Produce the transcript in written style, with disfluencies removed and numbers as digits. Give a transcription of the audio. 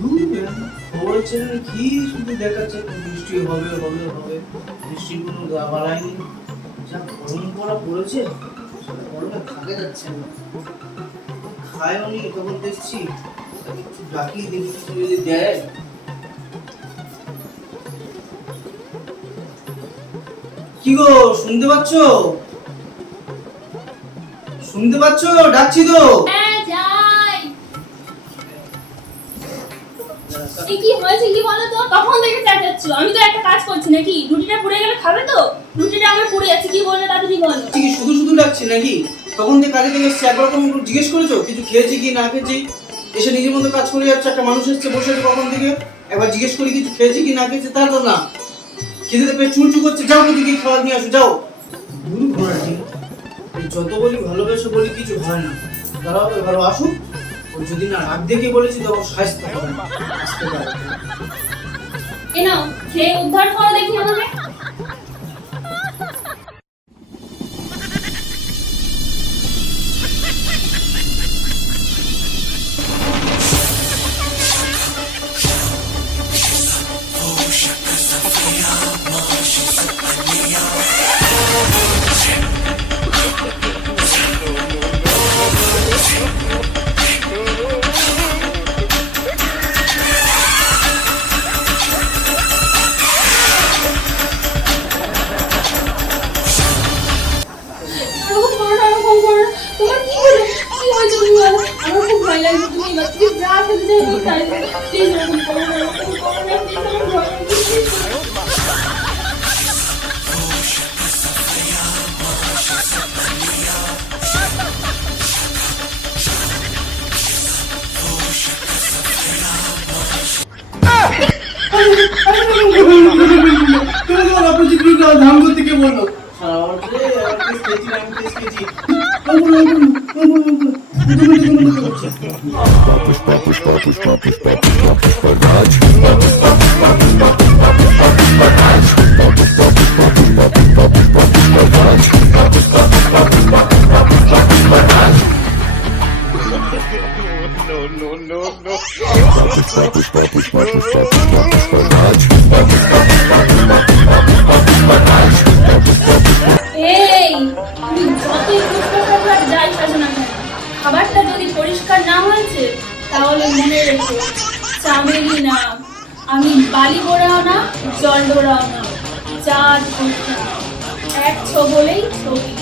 খবর চ্যানেল কি শুধু দেখাচ্ছে বৃষ্টি হবে হবে হবে, বৃষ্টির কোনো বালাই নেই। যা গরম করা পড়েছে, গরমে থাকা যাচ্ছে না। খায়ও নি, তখন দেখছি একটু ডাকি দেখি কিছু যদি দেয়। কি গো, শুনতে পাচ্ছ? শুনতে পাচ্ছ? ডাকছি তো। কি হয়েছে কি বলো তো? কখন থেকে চেঁচাচ্ছ? আমি তো একটা কাজ করছি নাকি? রুটিটা পুড়ে গেলে খাবে তো? রুটিটা আমার পুড়ে যাচ্ছে, কি বললে তাড়াতাড়ি বলো। কি শুধু শুধু ডাকছি নাকি? তখন যে কাজে থেকে এসছে একবার কখন জিজ্ঞেস করেছো কিছু খেয়েছি কি না খেয়েছি? এসে নিজের মতো কাজ করে যাচ্ছে, একটা মানুষ এসছে বসে আছে কখন থেকে, একবার জিজ্ঞেস করি কিছু খেয়েছি কি না খেয়েছে? তা তো না, খিদেতে পেট চুলচু করছে, যাও কিছু কি খাবার নিয়ে আসো যাও। দূর ঘোরার দিন, যত বলি ভালোবেসে বলি কিছু হয় না। তারাও ভালো আসুক, ও যদি না রাগ দেখে বলেছি তখন সাহিত্য হবে না, আসতে পারে। এ নাও, খেয়ে উদ্ধার করো দেখি আমাকে। ধান করতে কে বললো? খাবারটা যদি পরিষ্কার না হয়েছে তাহলে মনে রেখো, চামেলি না, আমি বালি গোড়াও না, জল ডোরাও না, চাঁদ এক ছো বলেই ছবি।